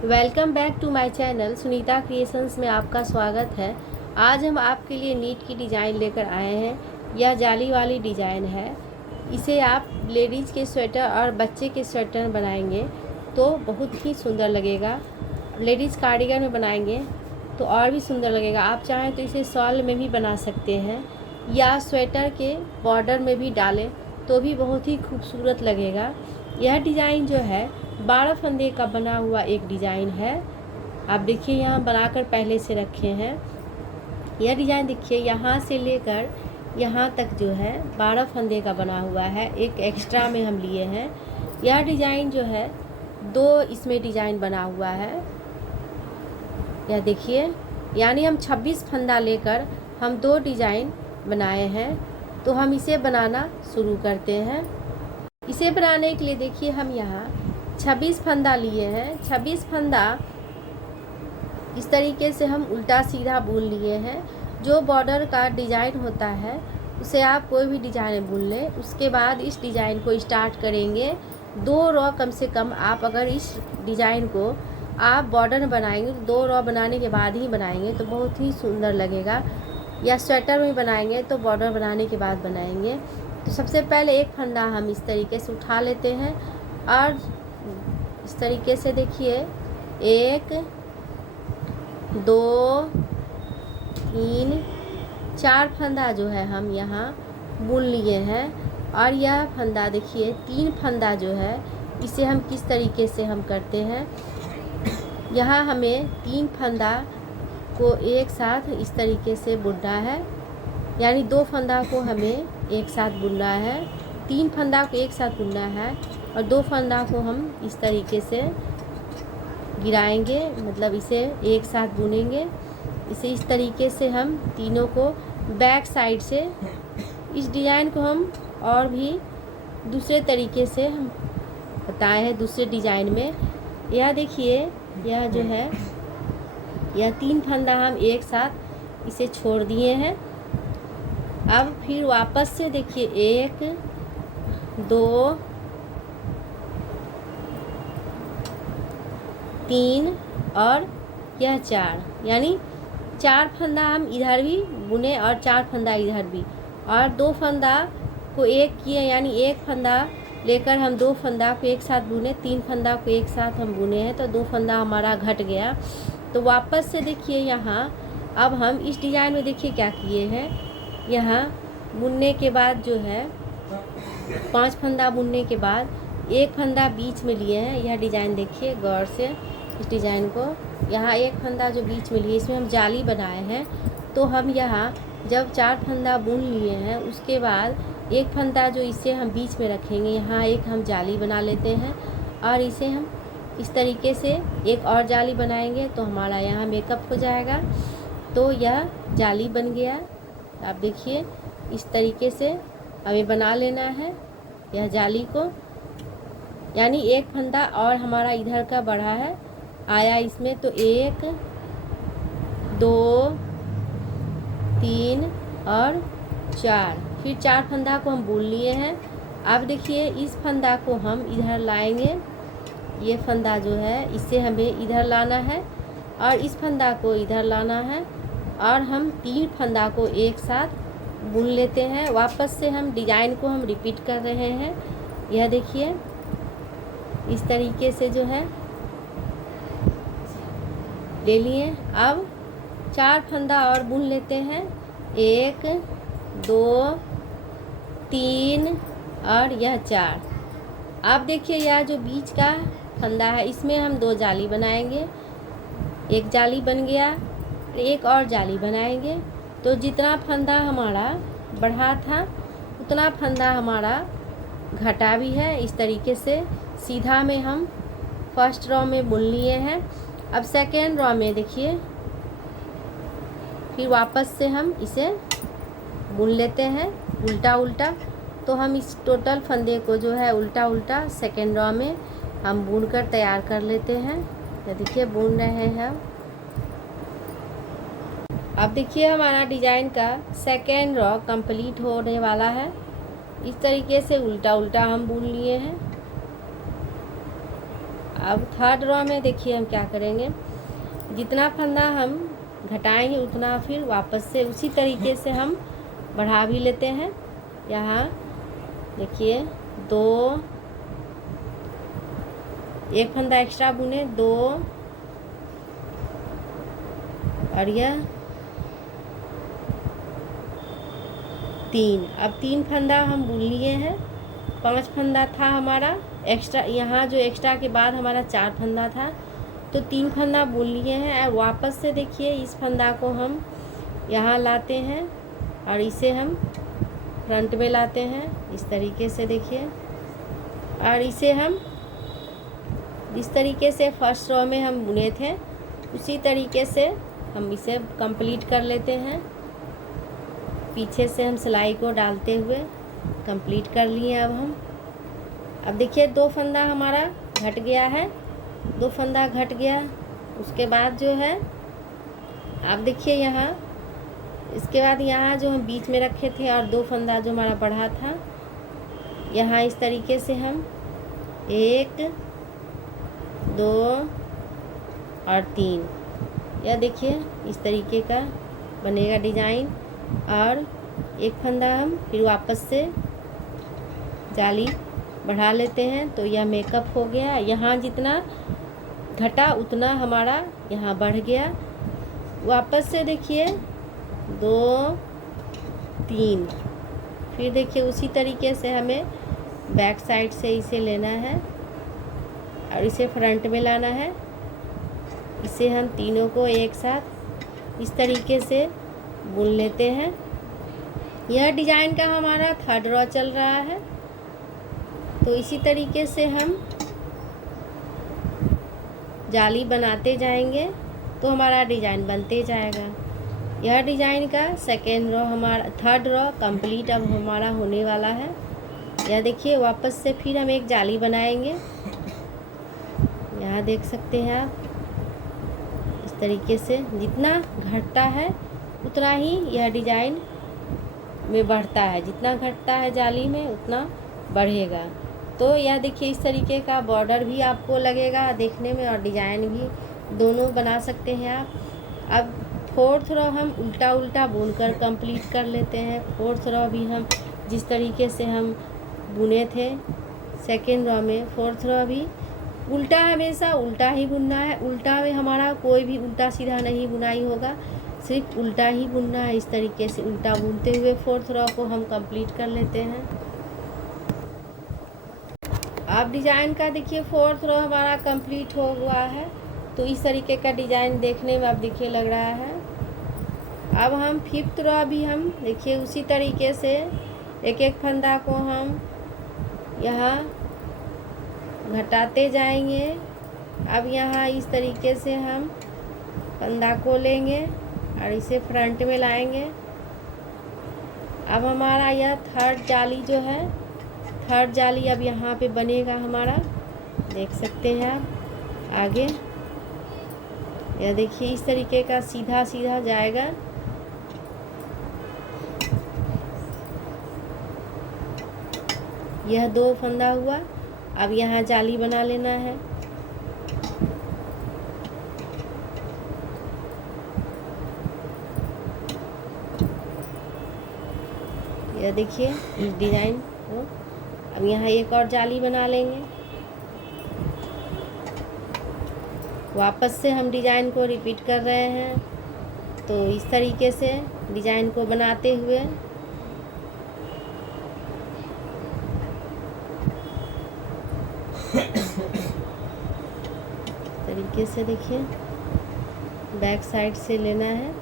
Welcome back to my channel Sunita creations में आपका स्वागत है। आज हम आपके लिए नीट की डिज़ाइन लेकर आए हैं। यह जाली वाली डिज़ाइन है। इसे आप लेडीज़ के स्वेटर और बच्चे के स्वेटर बनाएंगे तो बहुत ही सुंदर लगेगा। लेडीज़ कार्डिगन में बनाएंगे तो और भी सुंदर लगेगा। आप चाहें तो इसे शॉल में भी बना सकते हैं या स्वेटर के बॉर्डर में भी डालें तो भी बहुत ही खूबसूरत लगेगा। यह डिज़ाइन जो है 12 फंदे का बना हुआ एक डिज़ाइन है। आप देखिए यहाँ बनाकर पहले से रखे हैं। यह डिज़ाइन देखिए यहाँ से लेकर यहाँ तक जो है 12 फंदे का बना हुआ है। एक एक्स्ट्रा में हम लिए हैं। यह डिज़ाइन जो है 2 इसमें डिज़ाइन बना हुआ है। यह देखिए यानी हम 26 फंदा लेकर हम 2 डिज़ाइन बनाए हैं। तो हम इसे बनाना शुरू करते हैं। इसे बनाने के लिए देखिए हम यहाँ 26 फंदा लिए हैं। 26 फंदा इस तरीके से हम उल्टा सीधा बुन लिए हैं। जो बॉर्डर का डिज़ाइन होता है उसे आप कोई भी डिज़ाइन बुन लें। उसके बाद इस डिज़ाइन को स्टार्ट करेंगे। 2 रॉ कम से कम आप अगर इस डिज़ाइन को आप बॉर्डर में बनाएंगे तो 2 रॉ बनाने के बाद ही बनाएंगे तो बहुत ही सुंदर लगेगा। या स्वेटर में बनाएंगे तो बॉर्डर बनाने के बाद बनाएंगे। तो सबसे पहले एक फंदा हम इस तरीके से उठा लेते हैं और इस तरीके से देखिए 1 2 3 4 फंदा जो है हम यहाँ बुन लिए हैं। और यह फंदा देखिए 3 फंदा जो है इसे हम किस तरीके से हम करते हैं। यहाँ हमें 3 फंदा को एक साथ इस तरीके से बुनना है। यानी 2 फंदा को हमें एक साथ बुनना है, 3 फंदा को एक साथ बुनना है और 2 फंदा को हम इस तरीके से गिराएंगे, मतलब इसे एक साथ बुनेंगे। इसे इस तरीके से हम तीनों को बैक साइड से इस डिज़ाइन को हम और भी दूसरे तरीके से हम बताए हैं दूसरे डिज़ाइन में। यह देखिए यह जो है यह 3 फंदा हम एक साथ इसे छोड़ दिए हैं। अब फिर वापस से देखिए 1 2 3 और यह 4, यानी 4 फंदा हम इधर भी बुने और 4 फंदा इधर भी, और 2 फंदा को एक किए, यानी एक फंदा लेकर हम 2 फंदा को एक साथ बुने, 3 फंदा को एक साथ हम बुने हैं तो 2 फंदा हमारा घट गया। तो वापस से देखिए यहाँ अब हम इस डिज़ाइन में देखिए क्या किए हैं। यहाँ बुनने के बाद जो है 5 फंदा बुनने के बाद एक फंदा बीच में लिए हैं। यह डिज़ाइन देखिए गौर से इस डिज़ाइन को। यहाँ एक फंदा जो बीच में लिए इसमें हम जाली बनाए हैं। तो हम यहाँ जब 4 फंदा बुन लिए हैं उसके बाद एक फंदा जो इसे हम बीच में रखेंगे, यहाँ एक हम जाली बना लेते हैं और इसे हम इस तरीके से एक और जाली बनाएंगे तो हमारा यहाँ मेकअप हो जाएगा। तो यह जाली बन गया। आप देखिए इस तरीके से हमें बना लेना है यह जाली को। यानी एक फंदा और हमारा इधर का बढ़ा है आया इसमें, तो 1 2 3 और 4, फिर 4 फंदा को हम बुन लिए हैं। अब देखिए इस फंदा को हम इधर लाएंगे। ये फंदा जो है इसे हमें इधर लाना है और इस फंदा को इधर लाना है और हम 3 फंदा को एक साथ बुन लेते हैं। वापस से हम डिज़ाइन को हम रिपीट कर रहे हैं। यह देखिए इस तरीके से जो है ले लिए। अब 4 फंदा और बुन लेते हैं, 1 2 3 और यह 4। अब देखिए यह जो बीच का फंदा है इसमें हम 2 जाली बनाएंगे। एक जाली बन गया, एक और जाली बनाएंगे। तो जितना फंदा हमारा बढ़ा था उतना फंदा हमारा घटा भी है। इस तरीके से सीधा में हम फर्स्ट रॉ में बुन लिए हैं। अब सेकेंड रॉ में देखिए फिर वापस से हम इसे बुन लेते हैं उल्टा उल्टा। तो हम इस टोटल फंदे को जो है उल्टा उल्टा सेकेंड रॉ में हम बुनकर तैयार कर लेते हैं। तो देखिए बुन रहे हैं। अब देखिए हमारा डिज़ाइन का सेकेंड रॉ कंप्लीट होने वाला है। इस तरीके से उल्टा उल्टा हम बुन लिए हैं। अब थर्ड रो में देखिए हम क्या करेंगे, जितना फंदा हम घटाएंगे उतना फिर वापस से उसी तरीके से हम बढ़ा भी लेते हैं। यहाँ देखिए 2, एक फंदा एक्स्ट्रा बुने 2, और यह 3। अब 3 फंदा हम बुन लिए हैं, 5 फंदा था हमारा एक्स्ट्रा, यहाँ जो एक्स्ट्रा के बाद हमारा 4 फंदा था, तो 3 फंदा बुन लिए हैं। और वापस से देखिए इस फंदा को हम यहाँ लाते हैं और इसे हम फ्रंट में लाते हैं इस तरीके से देखिए, और इसे हम जिस तरीके से फर्स्ट रो में हम बुने थे उसी तरीके से हम इसे कंप्लीट कर लेते हैं। पीछे से हम सिलाई को डालते हुए कंप्लीट कर लिए। अब देखिए 2 फंदा हमारा घट गया है, 2 फंदा घट गया। उसके बाद जो है आप देखिए यहाँ, इसके बाद यहाँ जो हम बीच में रखे थे और 2 फंदा जो हमारा बढ़ा था, यहाँ इस तरीके से हम 1, 2 और 3, यह देखिए इस तरीके का बनेगा डिज़ाइन। और एक फंदा हम फिर वापस से जाली बढ़ा लेते हैं, तो यह मेकअप हो गया। यहाँ जितना घटा उतना हमारा यहाँ बढ़ गया। वापस से देखिए 2, 3, फिर देखिए उसी तरीके से हमें बैक साइड से इसे लेना है और इसे फ्रंट में लाना है। इसे हम तीनों को एक साथ इस तरीके से बुन लेते हैं। यह डिज़ाइन का हमारा थर्ड रो चल रहा है, तो इसी तरीके से हम जाली बनाते जाएंगे तो हमारा डिज़ाइन बनते जाएगा। यह डिज़ाइन का सेकेंड रो हमारा, थर्ड रो कंप्लीट अब हमारा होने वाला है। यह देखिए वापस से फिर हम एक जाली बनाएंगे, यहाँ देख सकते हैं आप। इस तरीके से जितना घटता है उतना ही यह डिज़ाइन में बढ़ता है, जितना घटता है जाली में उतना बढ़ेगा। तो यह देखिए इस तरीके का बॉर्डर भी आपको लगेगा देखने में और डिज़ाइन भी दोनों बना सकते हैं आप। अब फोर्थ रो हम उल्टा उल्टा बुनकर कंप्लीट कर लेते हैं। फोर्थ रो भी हम जिस तरीके से हम बुने थे सेकेंड रो में, फोर्थ रो भी उल्टा, हमेशा उल्टा ही बुनना है। उल्टा में हमारा कोई भी उल्टा सीधा नहीं बुनाई होगा, सिर्फ उल्टा ही बुनना है। इस तरीके से उल्टा बुनते हुए फोर्थ रो को हम कंप्लीट कर लेते हैं। अब डिज़ाइन का देखिए फोर्थ रो हमारा कंप्लीट हो हुआ है, तो इस तरीके का डिज़ाइन देखने में अब देखिए लग रहा है। अब हम फिफ्थ रो भी हम देखिए उसी तरीके से एक एक फंदा को हम यहाँ घटाते जाएंगे। अब यहाँ इस तरीके से हम फंदा को लेंगे और इसे फ्रंट में लाएंगे। अब हमारा यह थर्ड जाली जो है, थर्ड जाली अब यहाँ पे बनेगा हमारा, देख सकते हैं आप आगे। यह देखिए इस तरीके का सीधा सीधा जाएगा। यह 2 फंदा हुआ। अब यहाँ जाली बना लेना है। यह देखिए इस डिज़ाइन को अब यहाँ एक और जाली बना लेंगे। वापस से हम डिज़ाइन को रिपीट कर रहे हैं, तो इस तरीके से डिज़ाइन को बनाते हुए तरीके से देखिए बैक साइड से लेना है।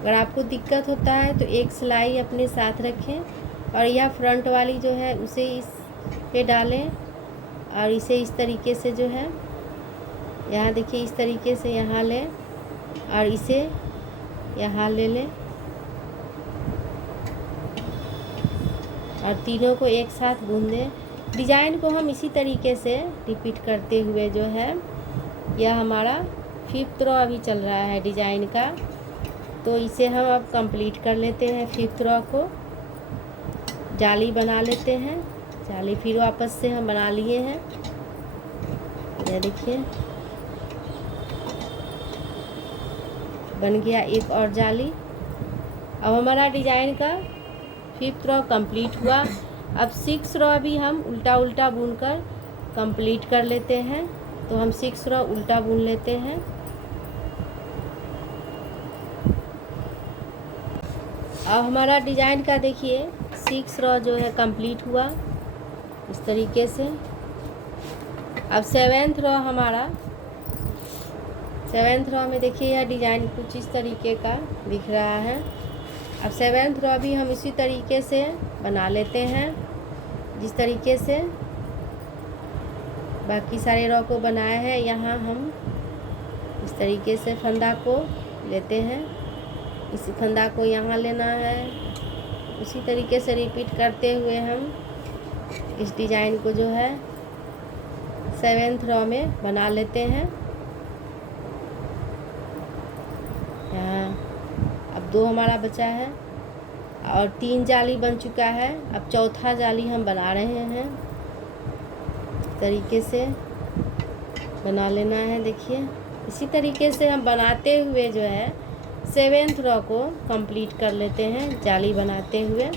अगर आपको दिक्कत होता है तो एक सिलाई अपने साथ रखें और यह फ्रंट वाली जो है उसे इस पे डालें और इसे इस तरीके से जो है यहाँ देखिए इस तरीके से यहाँ लें और इसे यहाँ ले लें और तीनों को एक साथ बुन दें। डिज़ाइन को हम इसी तरीके से रिपीट करते हुए जो है, यह हमारा फिफ्थ रो अभी चल रहा है डिज़ाइन का, तो इसे हम अब कंप्लीट कर लेते हैं। फिफ्थ रो को जाली बना लेते हैं। जाली फिर वापस से हम बना लिए हैं। ये देखिए बन गया एक और जाली। अब हमारा डिजाइन का 5th रो कंप्लीट हुआ। अब 6 रो भी हम उल्टा उल्टा बुनकर कंप्लीट कर लेते हैं। तो हम 6 रो उल्टा बुन लेते हैं। अब हमारा डिजाइन का देखिए 6 रो जो है कंप्लीट हुआ इस तरीके से। अब 7th रो हमारा 7th रो में देखिए यह डिजाइन कुछ इस तरीके का दिख रहा है। अब 7th रो भी हम इसी तरीके से बना लेते हैं जिस तरीके से बाकी सारे रो को बनाया है। यहाँ हम इस तरीके से फंदा को लेते हैं, इसी फंदा को यहाँ लेना है। उसी तरीके से रिपीट करते हुए हम इस डिजाइन को जो है 7th रो में बना लेते हैं। यहाँ अब 2 हमारा बचा है और 3 जाली बन चुका है। अब चौथा जाली हम बना रहे हैं, इस तरीके से बना लेना है। देखिए इसी तरीके से हम बनाते हुए जो है 7th रो को कंप्लीट कर लेते हैं जाली बनाते हुए।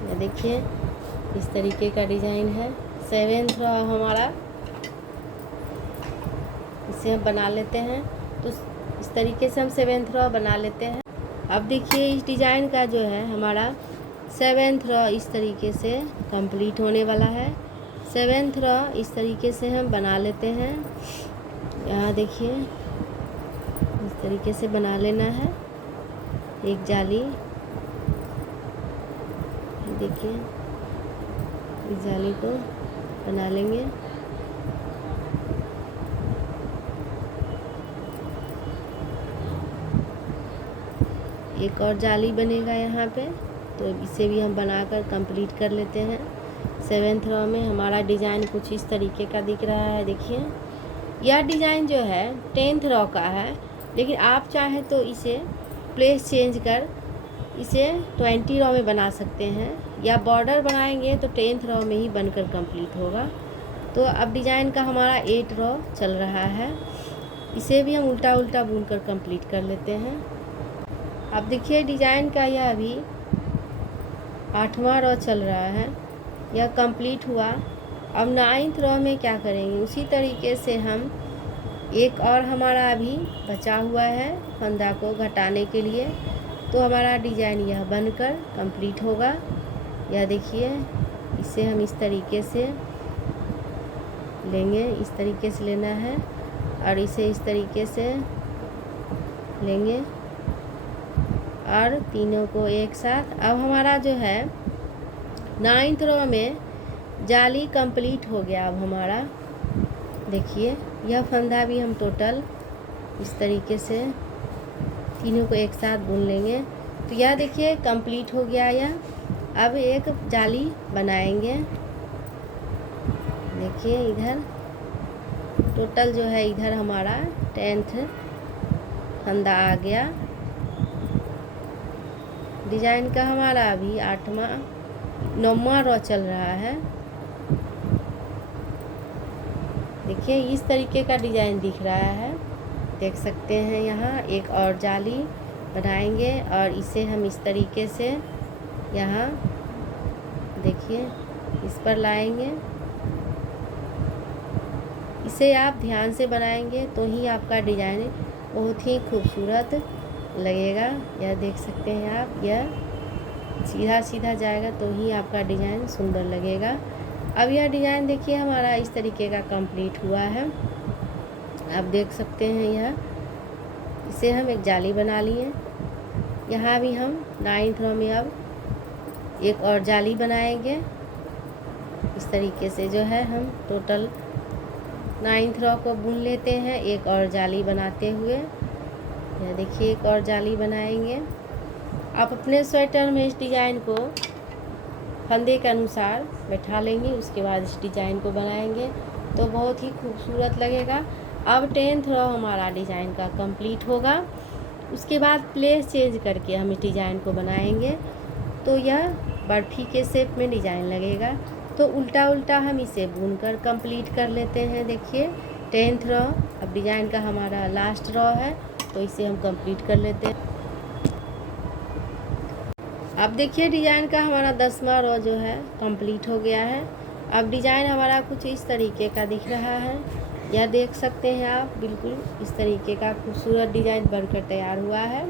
ये देखिए इस तरीके का डिजाइन है 7th रो हमारा, इसे हम बना लेते हैं। तो इस तरीके से हम 7th रो बना लेते हैं। अब देखिए इस डिजाइन का जो है हमारा 7th रो इस तरीके से कंप्लीट होने वाला है। 7th रो इस तरीके से हम बना लेते हैं। यहाँ देखिए इस तरीके से बना लेना है एक जाली। देखिए इस जाली को बना लेंगे। एक और जाली बनेगा यहाँ पे, तो इसे भी हम बनाकर कंप्लीट कर लेते हैं। 7th रो में हमारा डिज़ाइन कुछ इस तरीके का दिख रहा है। देखिए यह डिज़ाइन जो है 10th रो का है, लेकिन आप चाहें तो इसे प्लेस चेंज कर इसे 20 रो में बना सकते हैं, या बॉर्डर बनाएंगे तो 10th रो में ही बनकर कंप्लीट होगा। तो अब डिज़ाइन का हमारा 8 रो चल रहा है, इसे भी हम उल्टा उल्टा बुनकर कंप्लीट कर लेते हैं। अब देखिए डिज़ाइन का यह अभी 8वां रो चल रहा है, यह कंप्लीट हुआ। अब 9th रो में क्या करेंगे, उसी तरीके से हम एक और हमारा अभी बचा हुआ है फंदा को घटाने के लिए, तो हमारा डिज़ाइन यह बनकर कंप्लीट होगा। यह देखिए इसे हम इस तरीके से लेंगे, इस तरीके से लेना है और इसे इस तरीके से लेंगे और तीनों को एक साथ। अब हमारा जो है 9th रो में जाली कंप्लीट हो गया। अब हमारा देखिए यह फंदा भी हम टोटल इस तरीके से तीनों को एक साथ बुन लेंगे। तो यह देखिए कंप्लीट हो गया यह। अब एक जाली बनाएंगे। देखिए इधर टोटल जो है इधर हमारा 10th फंदा आ गया। डिज़ाइन का हमारा अभी 9वां रो चल रहा है। देखिए इस तरीके का डिज़ाइन दिख रहा है, देख सकते हैं। यहाँ एक और जाली बनाएंगे और इसे हम इस तरीके से यहाँ देखिए इस पर लाएंगे। इसे आप ध्यान से बनाएंगे तो ही आपका डिज़ाइन बहुत ही खूबसूरत लगेगा। यह देख सकते हैं आप, यह सीधा सीधा जाएगा तो ही आपका डिज़ाइन सुंदर लगेगा। अब यह डिज़ाइन देखिए हमारा इस तरीके का कंप्लीट हुआ है, आप देख सकते हैं। यह इसे हम एक जाली बना लिए। यहाँ भी हम 9th रो में अब एक और जाली बनाएंगे। इस तरीके से जो है हम टोटल 9th रो को बुन लेते हैं एक और जाली बनाते हुए। यह देखिए एक और जाली बनाएंगे। आप अपने स्वेटर में इस डिज़ाइन को फंदे के अनुसार बैठा लेंगे, उसके बाद इस डिज़ाइन को बनाएंगे तो बहुत ही खूबसूरत लगेगा। अब 10th रो हमारा डिज़ाइन का कंप्लीट होगा। उसके बाद प्लेस चेंज करके हम इस डिज़ाइन को बनाएंगे तो यह बर्फी के शेप में डिजाइन लगेगा। तो उल्टा उल्टा हम इसे बुनकर कंप्लीट कर लेते हैं। देखिए 10th रॉ अब डिजाइन का हमारा लास्ट रॉ है, तो इसे हम कंप्लीट कर लेते हैं। अब देखिए डिजाइन का हमारा 10वां रॉ जो है कंप्लीट हो गया है। अब डिजाइन हमारा कुछ इस तरीके का दिख रहा है, यह देख सकते हैं आप, बिल्कुल इस तरीके का खूबसूरत डिजाइन बनकर तैयार हुआ है।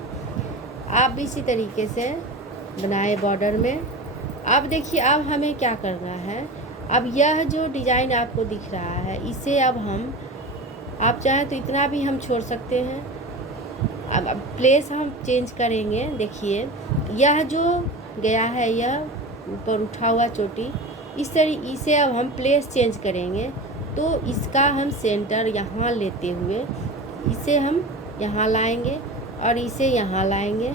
आप भी इसी तरीके से बनाए बॉर्डर में। अब देखिए अब हमें क्या करना है, अब यह जो डिजाइन आपको दिख रहा है इसे अब हम, आप चाहें तो इतना भी हम छोड़ सकते हैं। अब प्लेस हम चेंज करेंगे। देखिए यह जो गया है, यह ऊपर उठा हुआ चोटी, इसे अब हम प्लेस चेंज करेंगे। तो इसका हम सेंटर यहाँ लेते हुए इसे हम यहाँ लाएंगे और इसे यहाँ लाएंगे।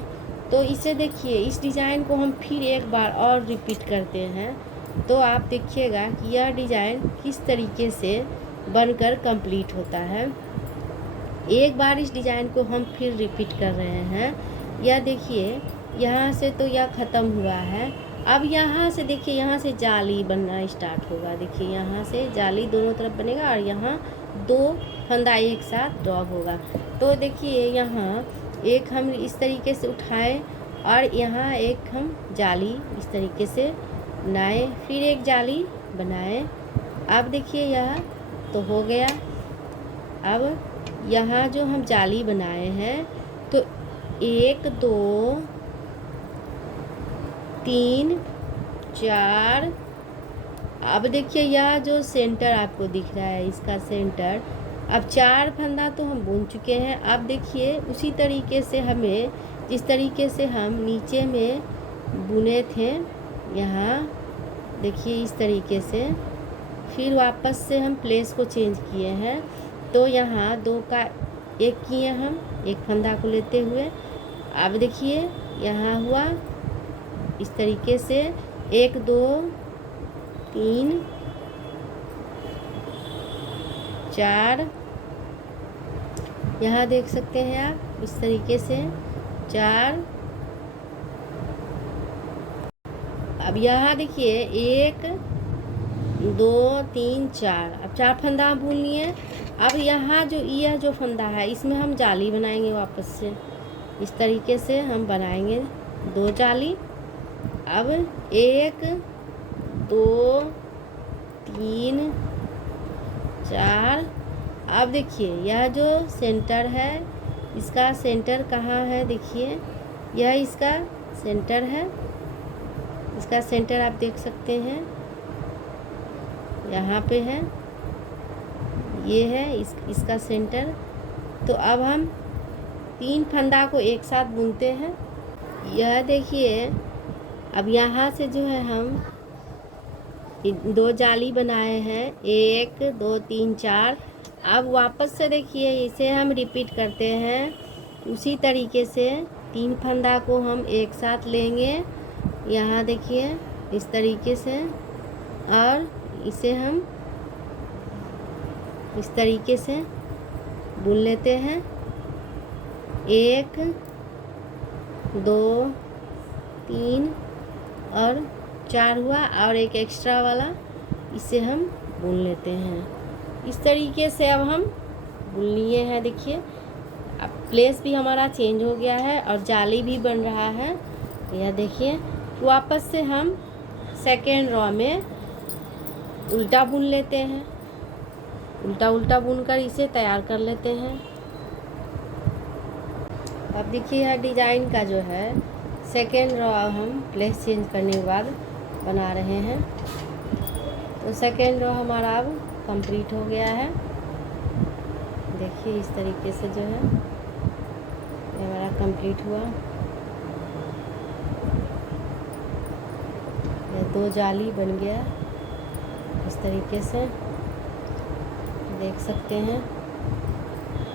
तो इसे देखिए इस डिज़ाइन को हम फिर एक बार और रिपीट करते हैं, तो आप देखिएगा कि यह डिज़ाइन किस तरीके से बनकर कंप्लीट होता है। एक बार इस डिज़ाइन को हम फिर रिपीट कर रहे हैं। यह देखिए यहाँ से तो यह ख़त्म हुआ है। अब यहाँ से देखिए, यहाँ से जाली बनना स्टार्ट होगा। देखिए यहाँ से जाली दोनों तरफ बनेगा और यहाँ 2 फंदा एक साथ ड्रॉप होगा। तो देखिए यहाँ एक हम इस तरीके से उठाएं और यहाँ एक हम जाली इस तरीके से बनाएं, फिर एक जाली बनाएं। अब देखिए यह तो हो गया। अब यहाँ जो हम जाली बनाए हैं तो 1 2 3 4। अब देखिए यह जो सेंटर आपको दिख रहा है, इसका सेंटर, अब 4 फंदा तो हम बुन चुके हैं। अब देखिए उसी तरीके से हमें, जिस तरीके से हम नीचे में बुने थे, यहाँ देखिए इस तरीके से, फिर वापस से हम प्लेस को चेंज किए हैं। तो यहाँ 2 का 1 किए हम, एक फंदा को लेते हुए। अब देखिए यहाँ हुआ इस तरीके से 1 2 3 4, यहाँ देख सकते हैं आप इस तरीके से 4। अब यहाँ देखिए 1 2 3 4, अब 4 फंदा बुन लिए। अब यहाँ जो यह जो फंदा है इसमें हम जाली बनाएंगे वापस से, इस तरीके से हम बनाएंगे 2 जाली। अब 1 2 3 4। अब देखिए यह जो सेंटर है, इसका सेंटर कहाँ है, देखिए यह इसका सेंटर है। इसका सेंटर आप देख सकते हैं, यहाँ पे है, ये है इसका सेंटर। तो अब हम 3 फंदा को एक साथ बुनते हैं। यह देखिए अब यहाँ से जो है हम 2 जाली बनाए हैं, 1 2 3 4। अब वापस से देखिए इसे हम रिपीट करते हैं उसी तरीके से। 3 फंदा को हम एक साथ लेंगे, यहाँ देखिए इस तरीके से, और इसे हम इस तरीके से बुन लेते हैं। 1 2 3 और 4 हुआ, और एक एक्स्ट्रा वाला इसे हम बुन लेते हैं। इस तरीके से अब हम बुन लिए हैं। देखिए अब प्लेस भी हमारा चेंज हो गया है और जाली भी बन रहा है। यह देखिए वापस से हम सेकेंड रॉ में उल्टा बुन लेते हैं, उल्टा उल्टा बुनकर इसे तैयार कर लेते हैं। अब देखिए यह डिज़ाइन का जो है सेकेंड रॉ हम प्लेस चेंज करने के बाद बना रहे हैं। तो सेकेंड रॉ हमारा अब कंप्लीट हो गया है। देखिए इस तरीके से जो है ये हमारा कंप्लीट हुआ। ये 2 जाली बन गया इस तरीके से, देख सकते हैं।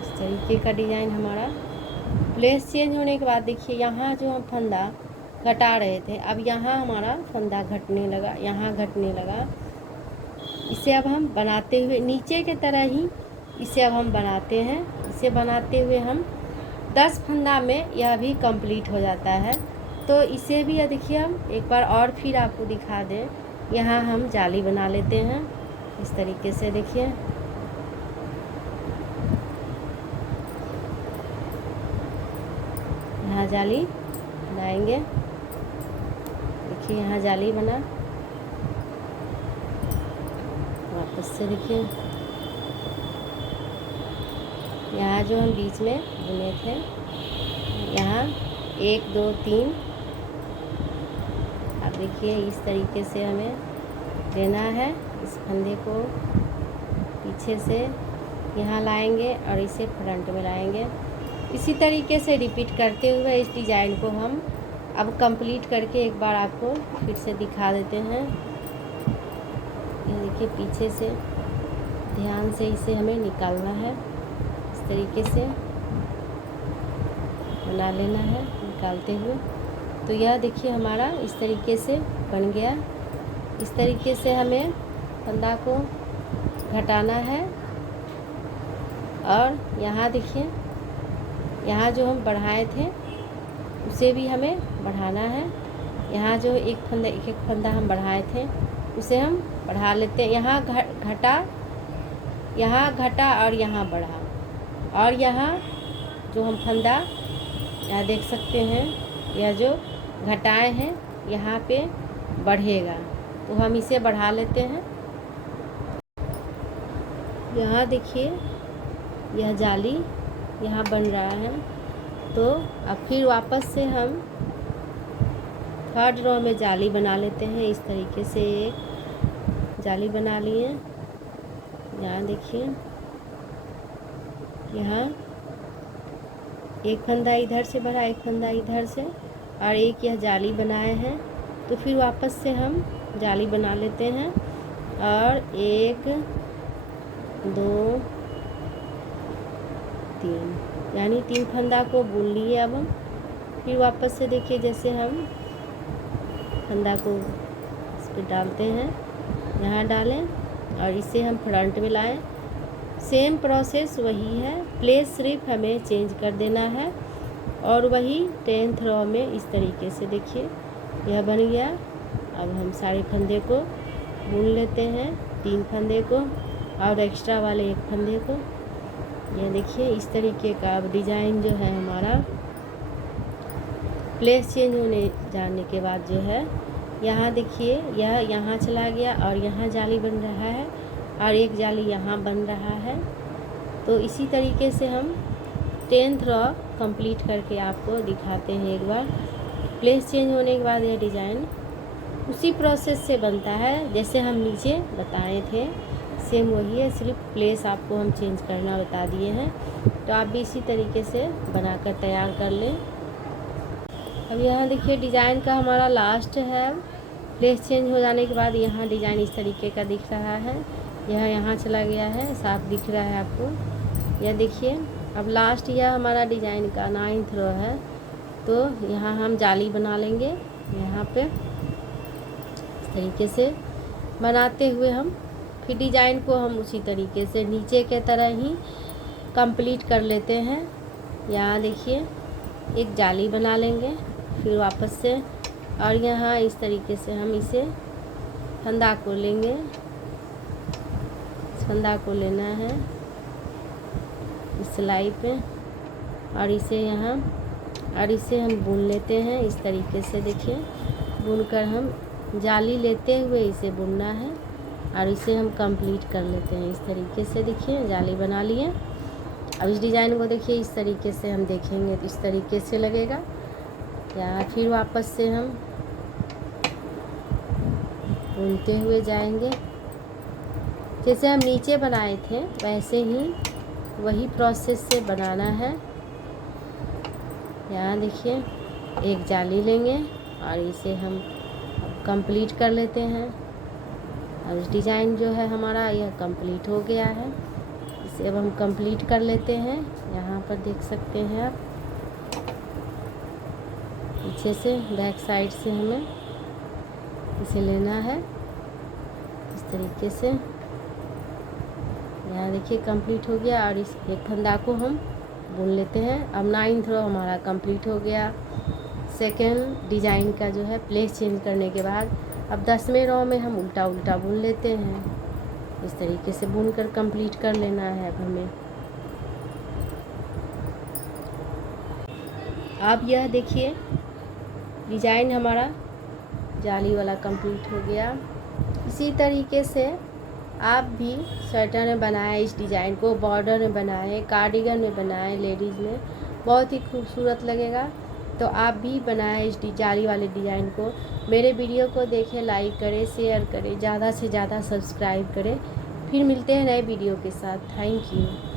इस तरीके का डिज़ाइन हमारा प्लेस चेंज होने के बाद देखिए यहाँ जो हम फंदा घटा रहे थे, अब यहाँ हमारा फंदा घटने लगा, यहाँ घटने लगा। इसे अब हम बनाते हुए नीचे के तरह ही इसे अब हम बनाते हैं। इसे बनाते हुए हम 10 फंदा में यह भी कंप्लीट हो जाता है। तो इसे भी देखिए हम एक बार और फिर आपको दिखा दें। यहाँ हम जाली बना लेते हैं इस तरीके से, देखिए यहाँ जाली बनाएंगे। देखिए यहाँ जाली बना, वापस से देखिए यहाँ जो हम बीच में बुने थे, यहाँ 1 2 3, अब देखिए इस तरीके से हमें लेना है। इस फंदे को पीछे से यहाँ लाएंगे और इसे फ्रंट में लाएंगे। इसी तरीके से रिपीट करते हुए इस डिज़ाइन को हम अब कंप्लीट करके एक बार आपको फिर से दिखा देते हैं। ये देखिए पीछे से ध्यान से इसे हमें निकालना है, इस तरीके से बना लेना है निकालते हुए। तो यह देखिए हमारा इस तरीके से बन गया। इस तरीके से हमें फंदा को घटाना है और यहाँ देखिए यहाँ जो हम बढ़ाए थे उसे भी हमें बढ़ाना है। यहाँ जो एक फंदा हम बढ़ाए थे उसे हम बढ़ा लेते हैं। यहाँ घटा और यहाँ बढ़ा, और यहाँ जो हम फंदा यहाँ देख सकते हैं, यह जो घटाए हैं यहाँ पे बढ़ेगा, तो हम इसे बढ़ा लेते हैं। यहाँ देखिए यह जाली यहाँ बन रहा है। तो अब फिर वापस से हम 3rd रो में जाली बना लेते हैं। इस तरीके से एक जाली बना लिए। यहाँ देखिए यहाँ एक फंदा इधर से बढ़ा, एक फंदा इधर से, और एक यह जाली बनाए हैं। तो फिर वापस से हम जाली बना लेते हैं और 1 2 3 यानी 3 फंदा को बुन लिए। अब हम फिर वापस से देखिए जैसे हम फंदा को इस पर डालते हैं, यहाँ डालें और इसे हम फ्रंट में लाएं। सेम प्रोसेस वही है, प्लेस सिर्फ हमें चेंज कर देना है। और वही 10th रो में इस तरीके से देखिए यह बन गया। अब हम सारे फंदे को बुन लेते हैं, 3 फंदे को और एक्स्ट्रा वाले 1 फंदे को। यह देखिए इस तरीके का अब डिज़ाइन जो है हमारा प्लेस चेंज होने जाने के बाद जो है, यहाँ देखिए यह यहाँ चला गया और यहाँ जाली बन रहा है और एक जाली यहाँ बन रहा है। तो इसी तरीके से हम 10th रो कंप्लीट करके आपको दिखाते हैं एक बार। प्लेस चेंज होने के बाद यह डिज़ाइन उसी प्रोसेस से बनता है जैसे हम नीचे बताए थे, सेम वही है, सिर्फ प्लेस आपको हम चेंज करना बता दिए हैं। तो आप भी इसी तरीके से बनाकर तैयार कर लें। अब यहाँ देखिए डिज़ाइन का हमारा लास्ट है। प्लेस चेंज हो जाने के बाद यहाँ डिज़ाइन इस तरीके का दिख रहा है। यह यहाँ चला गया है, साफ दिख रहा है आपको। यह देखिए अब लास्ट यह हमारा डिज़ाइन का 9th रो है। तो यहाँ हम जाली बना लेंगे। यहाँ पे इस तरीके से बनाते हुए हम फिर डिज़ाइन को हम उसी तरीके से नीचे के तरह ही कंप्लीट कर लेते हैं। यहाँ देखिए एक जाली बना लेंगे फिर वापस से, और यहाँ इस तरीके से हम इसे फंदा को लेंगे, फंदा को लेना है इस सिलाई पे, और इसे यहाँ और इसे हम बुन लेते हैं इस तरीके से। देखिए बुनकर हम जाली लेते हुए इसे बुनना है और इसे हम कंप्लीट कर लेते हैं इस तरीके से। देखिए जाली बना लिए। अब इस डिज़ाइन को देखिए इस तरीके से हम देखेंगे तो इस तरीके से लगेगा। या फिर वापस से हम बुनते हुए जाएंगे, जैसे हम नीचे बनाए थे वैसे ही वही प्रोसेस से बनाना है। यहाँ देखिए एक जाली लेंगे और इसे हम कंप्लीट कर लेते हैं। और इस डिज़ाइन जो है हमारा यह कंप्लीट हो गया है। इसे अब हम कंप्लीट कर लेते हैं। यहाँ पर देख सकते हैं आप, पीछे से बैक साइड से हमें इसे लेना है इस तरीके से। यहाँ देखिए कंप्लीट हो गया और इस एक फंदा को हम बुन लेते हैं। अब 9th रो हमारा कंप्लीट हो गया। सेकेंड डिज़ाइन का जो है प्लेस चेंज करने के बाद अब 10वें रो में हम उल्टा उल्टा बुन लेते हैं। इस तरीके से बुन कर कंप्लीट कर लेना है अब हमें। अब यह देखिए डिज़ाइन हमारा जाली वाला कंप्लीट हो गया। इसी तरीके से आप भी स्वेटर में बनाएं, इस डिज़ाइन को बॉर्डर में बनाएं, कार्डिगन में बनाएं, लेडीज़ में बहुत ही खूबसूरत लगेगा। तो आप भी बनाएं इस जाली वाले डिज़ाइन को। मेरे वीडियो को देखें, लाइक करें, शेयर करें, ज़्यादा से ज़्यादा सब्सक्राइब करें। फिर मिलते हैं नए वीडियो के साथ। Thank you.